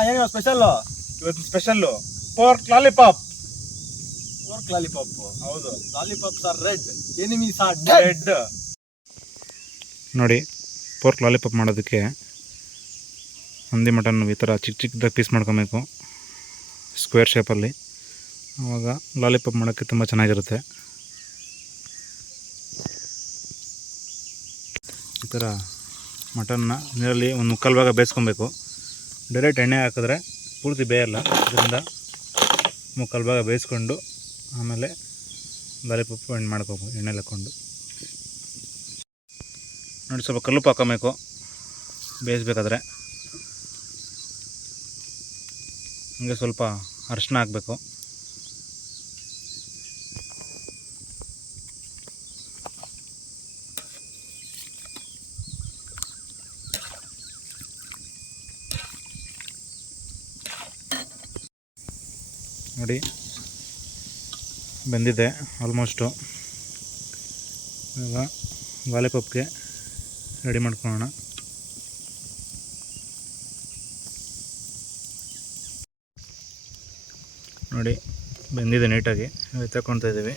ಏನು ಸ್ಪೆಷಲ್? ಇವತ್ತು special pork lollipop. Pork lollipop. ಹೌದು, lollipops are red, enemies are dead. ನೋಡಿ, ಪೋರ್ಕ್ ಲಾಲಿಪಾಪ್ ಮಾಡೋದಕ್ಕೆ ಹಂದಿ ಮಟನ್ ಈ ಥರ ಚಿಕ್ಕ ಚಿಕ್ಕದಾಗಿ ಪೀಸ್ ಮಾಡ್ಕೊಬೇಕು, ಸ್ಕ್ವೇರ್ ಶೇಪಲ್ಲಿ. ಆವಾಗ ಲಾಲಿಪಾಪ್ ಮಾಡೋಕ್ಕೆ ತುಂಬ ಚೆನ್ನಾಗಿರುತ್ತೆ. ಈ ಥರ ಮಟನ್ನ ನೀರಲ್ಲಿ ಒಂದು ಮುಕ್ಕಾಲು ಭಾಗ ಬೇಯಿಸ್ಕೊಬೇಕು. ಡೈರೆಕ್ಟ್ ಎಣ್ಣೆ ಹಾಕಿದ್ರೆ ಪೂರ್ತಿ ಬೇಯಲ್ಲ, ಅದರಿಂದ ಮುಕ್ಕಾಲು ಭಾಗ ಬೇಯಿಸ್ಕೊಂಡು ಆಮೇಲೆ ಲಾಲಿಪಾಪ್ ಮಾಡ್ಕೋಬೇಕು ಎಣ್ಣೆಲಿ ಹಾಕ್ಕೊಂಡು. ನೋಡಿ, ಸ್ವಲ್ಪ ಕಲ್ಲುಪ್ಪು ಹಾಕೋಬೇಕು ಬೇಯಿಸ್ಬೇಕಾದ್ರೆ. ಹಂಗೆ ಸ್ವಲ್ಪ ಅರಿಶಿನ ಹಾಕಬೇಕು. ನೋಡಿ, ಬೆಂದಿದೆ ಆಲ್ಮೋಸ್ಟು. ಇವಾಗ ಲಾಲಿಪಾಪ್ಗೆ ರೆಡಿ ಮಾಡ್ಕೊಳ್ಳೋಣ. ನೋಡಿ, ಬೆಂದಿದೆ ನೀಟಾಗಿ. ಎತ್ತಕೊಳ್ತಾ ಇದ್ದೀವಿ.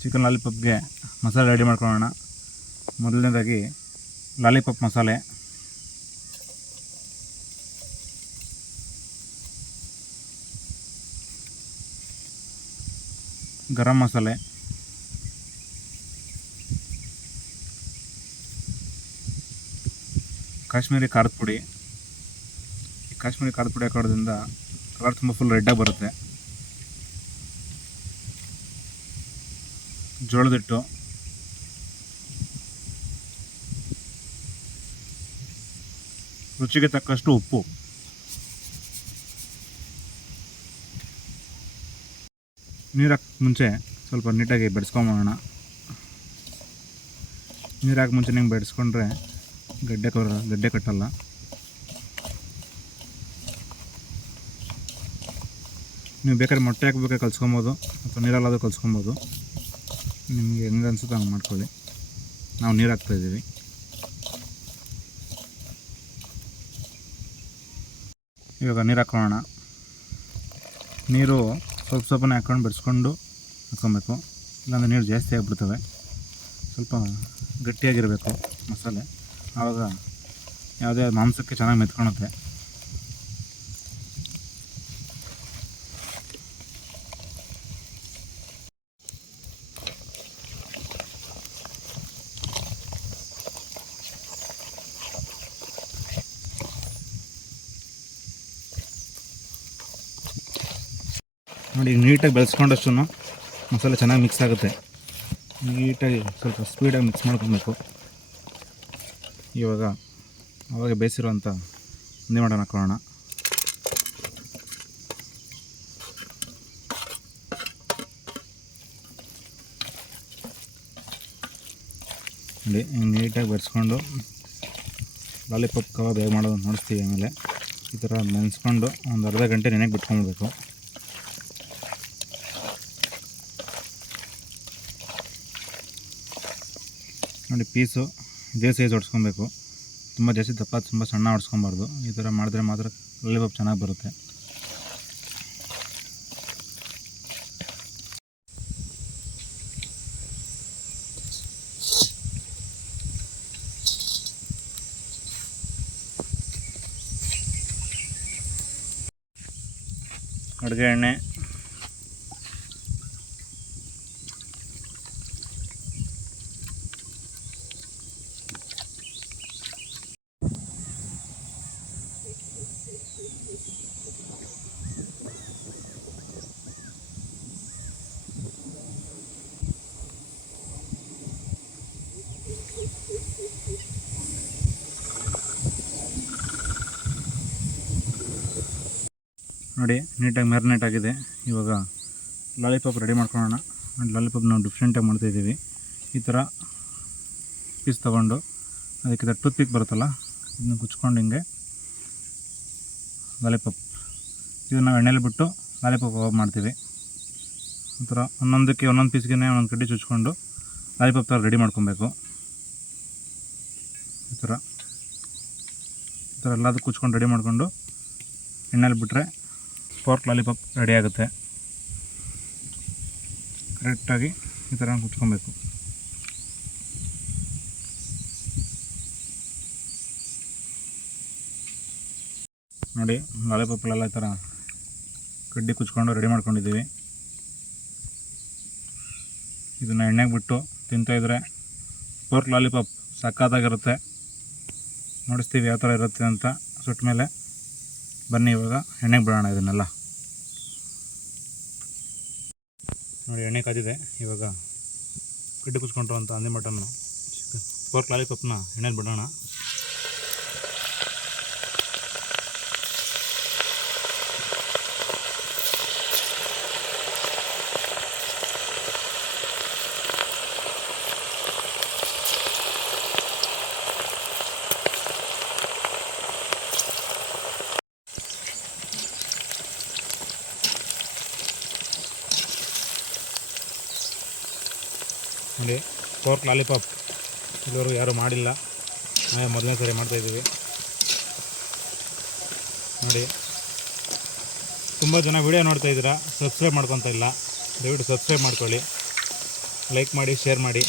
ಚಿಕನ್ ಲಾಲಿಪಾಪ್ಗೆ ಮಸಾಲೆ ರೆಡಿ ಮಾಡ್ಕೊಳ್ಳೋಣ. ಮೊದಲನೇದಾಗಿ ಲಾಲಿಪಾಪ್ ಮಸಾಲೆ, ಗರಂ ಮಸಾಲೆ, ಕಾಶ್ಮೀರಿ ಖಾರದ ಪುಡಿ. ಈ ಕಾಶ್ಮೀರಿ ಖಾರದ ಪುಡಿ ಹಾಕೋದ್ರಿಂದ ಕಲರ್ ತುಂಬ ಫುಲ್ ರೆಡ್ಡಾಗಿ ಬರುತ್ತೆ. ಜೋಳದ ಹಿಟ್ಟು, ರುಚಿಗೆ ತಕ್ಕಷ್ಟು ಉಪ್ಪು. ನೀರು ಹಾಕಿ ಮುಂಚೆ ಸ್ವಲ್ಪ ನೀಟಾಗಿ ಬೆಳೆಸ್ಕೊಂಬೋಣ. ನೀರು ಹಾಕಿ ಮುಂಚೆ ನಿಂಗೆ ಬೆಳೆಸ್ಕೊಂಡ್ರೆ ಗಡ್ಡೆ ಕಟ್ಟಲ್ಲ. ನೀವು ಬೇಕಾದ್ರೆ ಮೊಟ್ಟೆ ಹಾಕಬೇಕಾದ್ರೆ ಕಲ್ಸ್ಕೊಬೋದು, ಅಥವಾ ನೀರಲ್ಲಾದರೂ ಕಲ್ಸ್ಕೊಬೋದು. ನಿಮಗೆ ಹೆಂಗೆ ಅನ್ಸುತ್ತೆ ಹಂಗೆ ಮಾಡ್ಕೊಳ್ಳಿ. ನಾವು ನೀರು ಹಾಕ್ತಾಯಿದ್ದೀವಿ. ಇವಾಗ ನೀರು ಹಾಕ್ಕೊಳ್ಳೋಣ. ನೀರು ಸ್ವಲ್ಪ ಸ್ವಲ್ಪನೇ ಹಾಕ್ಕೊಂಡು ಬೆರೆಸ್ಕೊಂಡು ಹಾಕ್ಕೊಬೇಕು, ಇಲ್ಲಾಂದರೆ ನೀರು ಜಾಸ್ತಿ ಆಗಿಬಿಡ್ತವೆ. ಸ್ವಲ್ಪ ಗಟ್ಟಿಯಾಗಿರಬೇಕು ಮಸಾಲೆ, ಆವಾಗ ಯಾವುದೇ ಮಾಂಸಕ್ಕೆ ಚೆನ್ನಾಗಿ ಮೆತ್ಕೊಳುತ್ತೆ. ನೋಡಿ, ನೀಟಾಗಿ ಬೆಳೆಸ್ಕೊಂಡಷ್ಟು ಮಸಾಲೆ ಚೆನ್ನಾಗಿ ಮಿಕ್ಸ್ ಆಗುತ್ತೆ. ನೀಟಾಗಿ ಸ್ವಲ್ಪ ಸ್ಪೀಡಾಗಿ ಮಿಕ್ಸ್ ಮಾಡ್ಕೊಬೇಕು. ಇವಾಗ ಅವಾಗ ಬೇಯಿಸಿರುವಂಥ ಹಂದಿ ಮಟನ್ ಹಾಕೋಣ. ನೋಡಿ, ಹಿಂಗೆ ನೀಟಾಗಿ ಬೆರೆಸ್ಕೊಂಡು ಲಾಲಿಪಾಪ್ ಕಬಾಬ್ ಹೇಗೆ ಮಾಡೋದು ನೋಡಿಸ್ತೀವಿ. ಆಮೇಲೆ ಈ ಥರ ನೆನೆಸ್ಕೊಂಡು ಒಂದು ಅರ್ಧ ಗಂಟೆ ನೆನೆಗೆ ಬಿಟ್ಕೊಳ್ಬೇಕು. ನೋಡಿ, ಪೀಸು ಇದೇ ಸೈಜ್ ಹೊಡ್ಸ್ಕೊಬೇಕು. ತುಂಬ ಜಾಸ್ತಿ ದಪ್ಪ, ತುಂಬ ಸಣ್ಣ ಹೊಡ್ಸ್ಕೊಬಾರ್ದು. ಈ ಥರ ಮಾಡಿದ್ರೆ ಮಾತ್ರ ಲಾಲಿಪಾಪ್ ಚೆನ್ನಾಗಿ ಬರುತ್ತೆ. ಅಡುಗೆ ಎಣ್ಣೆ, ನೋಡಿ ನೀಟಾಗಿ ಮ್ಯಾರಿನೇಟ್ ಆಗಿದೆ. ಇವಾಗ ಲಾಲಿಪಾಪ್ ರೆಡಿ ಮಾಡ್ಕೊಳ್ಳೋಣ. ಲಾಲಿಪಾಪ್ ನಾವು ಡಿಫ್ರೆಂಟಾಗಿ ಮಾಡ್ತಾಯಿದ್ದೀವಿ. ಈ ಥರ ಪೀಸ್ ತೊಗೊಂಡು ಅದಕ್ಕೆ ಟೂತ್ ಪಿಕ್ ಬರುತ್ತಲ್ಲ, ಇದನ್ನ ಕುಚ್ಕೊಂಡು ಹಿಂಗೆ ಲಾಲಿಪಾಪ್ ಇದನ್ನು ನಾವು ಎಣ್ಣೆಲಿ ಬಿಟ್ಟು ಲಾಲಿಪಾಪ್ ಕಬಾಬ್ ಮಾಡ್ತೀವಿ. ಆ ಥರ ಒಂದೊಂದಕ್ಕೆ ಒಂದೊಂದು ಪೀಸ್ಗೆ ಒಂದೊಂದು ಕಡ್ಡಿ ಚುಚ್ಕೊಂಡು ಲಾಲಿಪಾಪ್ ಥರ ರೆಡಿ ಮಾಡ್ಕೊಬೇಕು. ಈ ಥರ ಎಲ್ಲದಕ್ಕೂ ಕುಚ್ಕೊಂಡು ರೆಡಿ ಮಾಡಿಕೊಂಡು ಎಣ್ಣೆಲಿ ಬಿಟ್ಟರೆ ಪೋರ್ಕ್ ಲಾಲಿಪಾಪ್ ರೆಡಿ ಆಗುತ್ತೆ. ಕರೆಕ್ಟಾಗಿ ಈ ಥರ ಕುಚ್ಕೊಬೇಕು. ನೋಡಿ ಲಾಲಿಪಾಪ್ಗಳೆಲ್ಲ ಈ ಥರ ಕಡ್ಡಿ ಕುಚ್ಕೊಂಡು ರೆಡಿ ಮಾಡ್ಕೊಂಡಿದ್ದೀವಿ. ಇದನ್ನು ಎಣ್ಣೆಗೆ ಬಿಟ್ಟು ತಿಂತಾಯಿದ್ರೆ ಪೋರ್ಕ್ ಲಾಲಿಪಾಪ್ ಸಕ್ಕತ್ತಾಗಿರುತ್ತೆ. ನೋಡಿಸ್ತೀವಿ ಯಾವ ಥರ ಇರುತ್ತೆ ಅಂತ ಸುಟ್ಟ ಮೇಲೆ. ಬನ್ನಿ ಇವಾಗ ಎಣ್ಣೆಗೆ ಬಿಡೋಣ ಇದನ್ನೆಲ್ಲ. ನೋಡಿ ಎಣ್ಣೆ ಕಾದಿದೆ. ಇವಾಗ ಕಡ್ಡಿ ಕುಚ್ಕೊಂಡಿರುವಂಥ ಹಂದಿ ಮಟನ್ನ ಪೋರ್ಕ್ ಲಾಲಿಪಾಪ್ನ ಎಣ್ಣೆಲಿ ಬಿಡೋಣ. ನೋಡಿ ಪೋರ್ಕ್ ಲಾಲಿಪಾಪ್ ಇಲ್ಲಿವರೆಗೂ ಯಾರೂ ಮಾಡಿಲ್ಲ, ನಾವೇ ಮೊದಲನೇ ಸರಿ ಮಾಡ್ತಾಯಿದ್ದೀವಿ. ನೋಡಿ ತುಂಬ ಜನ ವಿಡಿಯೋ ನೋಡ್ತಾ ಇದ್ದೀರಾ, ಸಬ್ಸ್ಕ್ರೈಬ್ ಮಾಡ್ಕೊತ ಇಲ್ಲ. ದಯವಿಟ್ಟು ಸಬ್ಸ್ಕ್ರೈಬ್ ಮಾಡ್ಕೊಳ್ಳಿ, ಲೈಕ್ ಮಾಡಿ, ಶೇರ್ ಮಾಡಿ.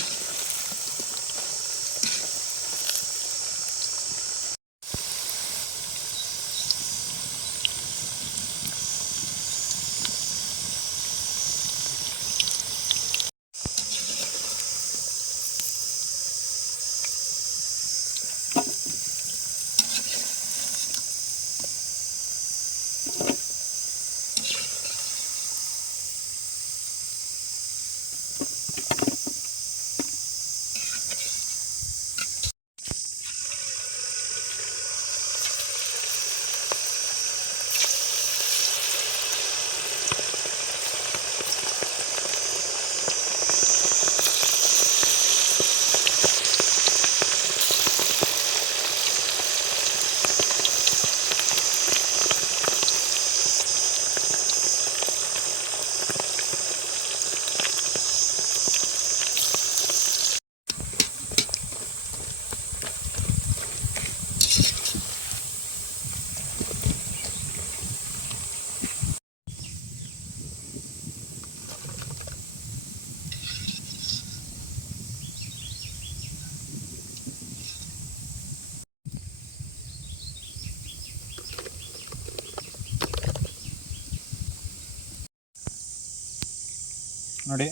ನೋಡಿ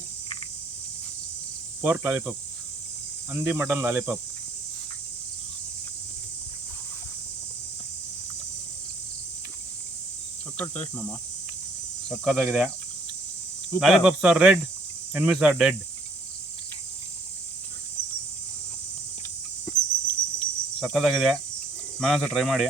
ಪೋರ್ಕ್ ಲಾಲಿಪಾಪ್, ಹಂದಿ ಮಟನ್ ಲಾಲಿಪಾಪ್. ಸಕ್ಕತ್ ಟೇಸ್ಟ್ ಮಾಮ, ಸಕ್ಕತ್ತಾಗಿದೆ. Lollipops are red, enemies are dead. ಸಕ್ಕತ್ತಾಗಿದೆ, ಮನಸ್ಸು ಟ್ರೈ ಮಾಡಿ.